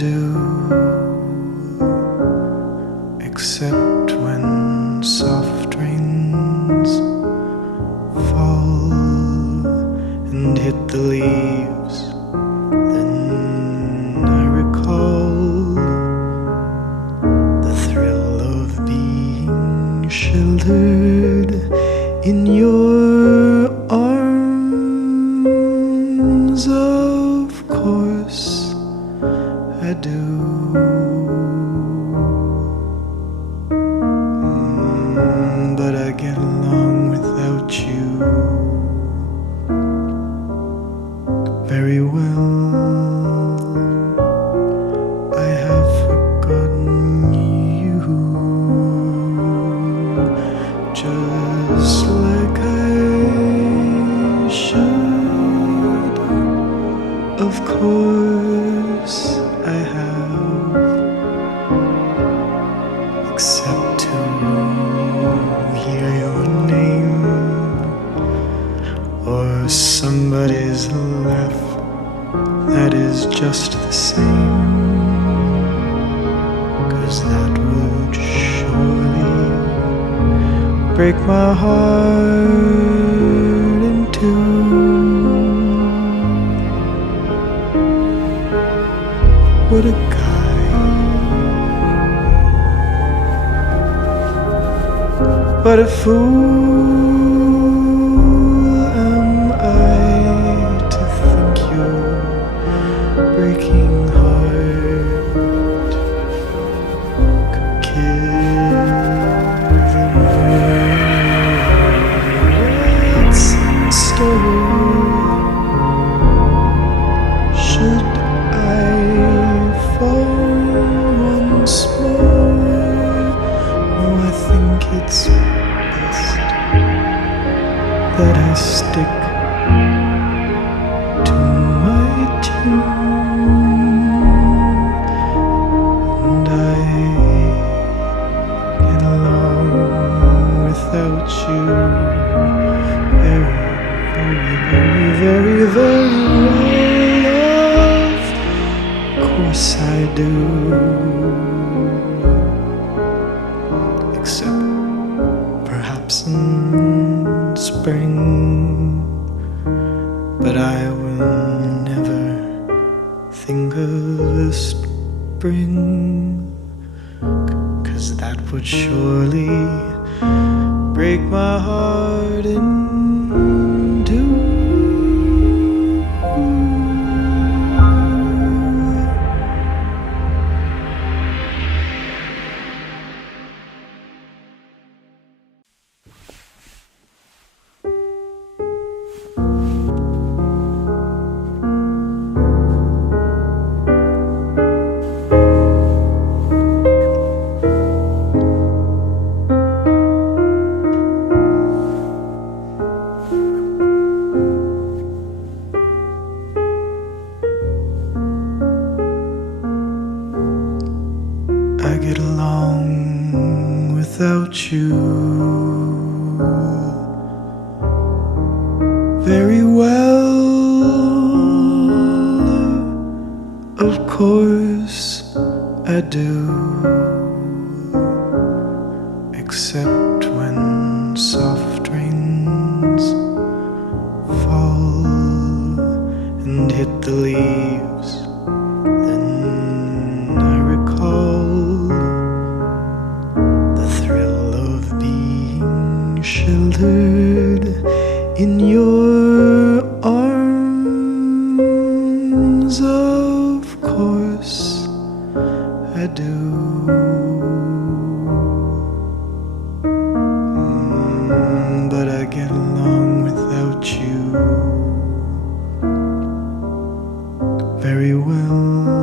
do, except when soft rains fall and hit the leaves. Then I recall the thrill of being sheltered in your arms. Of course I do. But I get along without you very well. I have forgotten you, just like I should. Of course I have, except to hear your name or somebody's laugh that is just the same, 'cause that would surely break my heart in two. What a guy. What a fool am I to think you're breaking heart could kill them. It's in store. Should I fall once more? No, I think it's best that I stick to my tune, and I get along without you very, very, very, very, very well. Of course I do, except perhaps in spring. But I will never think of the spring, 'cause that would surely break my heart in two. I get along without you very well. Of course I do, except when soft rains fall and hit the leaves. Then I recall the thrill of being sheltered in your arms. Of course I do. But I get along without you very well.